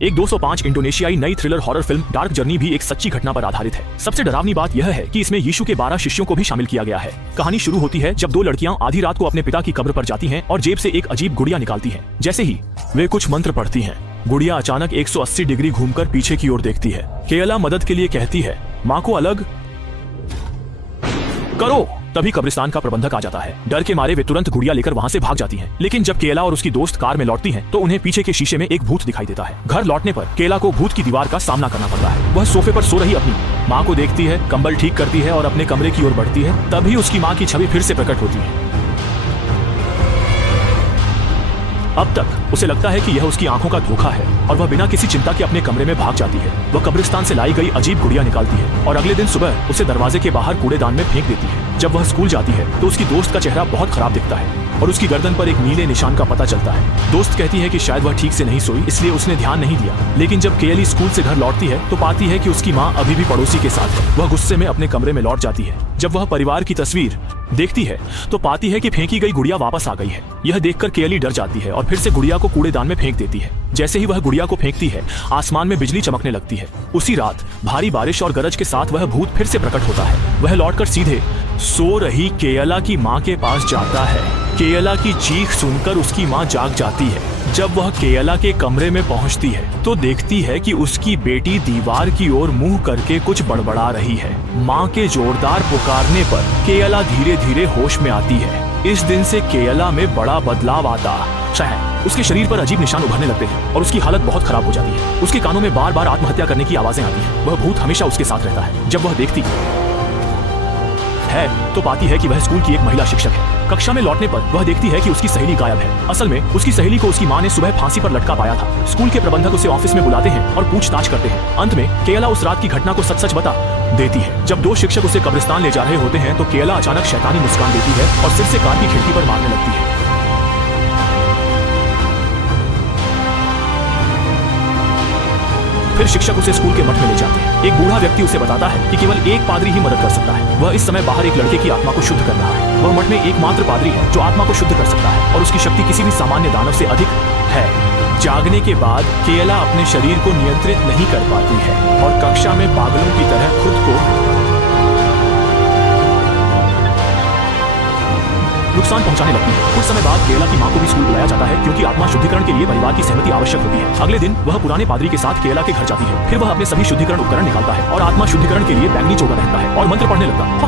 एक 205 इंडोनेशियाई नई thriller horror film dark journey भी एक सच्ची घटना पर आधारित है। सबसे डरावनी बात यह है कि इसमें यीशु के 12 शिष्यों को भी शामिल किया गया है। कहानी शुरू होती है जब दो लड़कियां आधी रात को अपने पिता की कब्र पर जाती हैं और जेब से एक अजीब गुड़िया निकालती हैं। जैसे ही वे कुछ मंत्र पढ़ती हैं, गुड़िया अचानक 180 डिग्री घूमकर पीछे की ओर देखती है। केयला मदद के लिए कहती है, माँ को अलग करो। तभी कब्रिस्तान का प्रबंधक आ जाता है। डर के मारे वे तुरंत गुड़िया लेकर वहाँ से भाग जाती हैं। लेकिन जब केला और उसकी दोस्त कार में लौटती हैं, तो उन्हें पीछे के शीशे में एक भूत दिखाई देता है। घर लौटने पर केला को भूत की दीवार का सामना करना पड़ता है। वह सोफे पर सो रही अपनी माँ को देखती है, कंबल ठीक करती है और अपने कमरे की ओर बढ़ती है। तभी उसकी माँ की छवि फिर से प्रकट होती है। अब तक उसे लगता है कि यह उसकी आंखों का धोखा है और वह बिना किसी चिंता के अपने कमरे में भाग जाती है। वह कब्रिस्तान से लाई गई अजीब गुड़िया निकालती है और अगले दिन सुबह उसे दरवाजे के बाहर कूड़ेदान में फेंक देती है। जब वह स्कूल जाती है तो उसकी दोस्त का चेहरा बहुत खराब दिखता है और उसकी गर्दन पर एक नीले निशान का पता चलता है। दोस्त कहती है कि शायद वह ठीक से नहीं सोई, इसलिए उसने ध्यान नहीं दिया। लेकिन जब केली स्कूल से घर लौटती है तो पाती है कि उसकी माँ अभी भी पड़ोसी के साथ है। वह गुस्से में अपने कमरे में लौट जाती है। जब वह परिवार की तस्वीर देखती है तो पाती है कि फेंकी गई गुड़िया वापस आ गई है। यह देखकर केली डर जाती है और फिर से गुड़िया को कूड़ेदान में फेंक देती है। जैसे ही वह गुड़िया को फेंकती है, आसमान में बिजली चमकने लगती है। उसी रात भारी बारिश और गरज के साथ वह भूत फिर से प्रकट होता है। वह लौटकर सीधे सो रही केयला की माँ के पास जाता है। केयला की चीख सुनकर उसकी माँ जाग जाती है। जब वह केयला के कमरे में पहुंचती है तो देखती है कि उसकी बेटी दीवार की ओर मुंह करके कुछ बड़बड़ा रही है। माँ के जोरदार पुकारने पर केयला धीरे धीरे होश में आती है। इस दिन से केयला में बड़ा बदलाव आता है। उसके शरीर पर अजीब निशान उभरने लगते हैं और उसकी हालत बहुत खराब हो जाती है। उसके कानों में बार बार आत्महत्या करने की आवाजें आती हैं। वह भूत हमेशा उसके साथ रहता है। जब वह देखती है तो पाती है कि वह स्कूल की एक महिला शिक्षक है। कक्षा में लौटने पर वह देखती है कि उसकी सहेली गायब है। असल में उसकी सहेली को उसकी माँ ने सुबह फांसी पर लटका पाया था। स्कूल के प्रबंधक उसे ऑफिस में बुलाते हैं और पूछताछ करते हैं। अंत में केयला उस रात की घटना को सच सच बता देती है। जब दो शिक्षक उसे कब्रिस्तान ले जा रहे होते हैं तो केयला अचानक शैतानी मुस्कान देती है और सिर से कार की खिड़की पर मारने लगती है। फिर शिक्षक उसे स्कूल के मठ में ले जाते हैं। एक बूढ़ा व्यक्ति उसे बताता है कि केवल एक पादरी ही मदद कर सकता है। वह इस समय बाहर एक लड़के की आत्मा को शुद्ध कर रहा है। वह मठ में एकमात्र पादरी है जो आत्मा को शुद्ध कर सकता है और उसकी शक्ति किसी भी सामान्य दानव से अधिक है। जागने के बाद केयला अपने शरीर को नियंत्रित नहीं कर पाती है और कक्षा में पागलों की तरह खुद को नुकसान पहुंचाने लगती है। कुछ समय बाद केयला की मां को भी स्कूल बुलाया जाता है क्योंकि आत्मा शुद्धिकरण के लिए परिवार की सहमति आवश्यक होती है। अगले दिन वह पुराने पादरी के साथ केयला के घर जाती है। फिर वह अपने सभी शुद्धिकरण उपकरण निकालता है और आत्मा शुद्धिकरण के लिए बैंगनी चोगा पहनता है और मंत्र पढ़ने लगता है।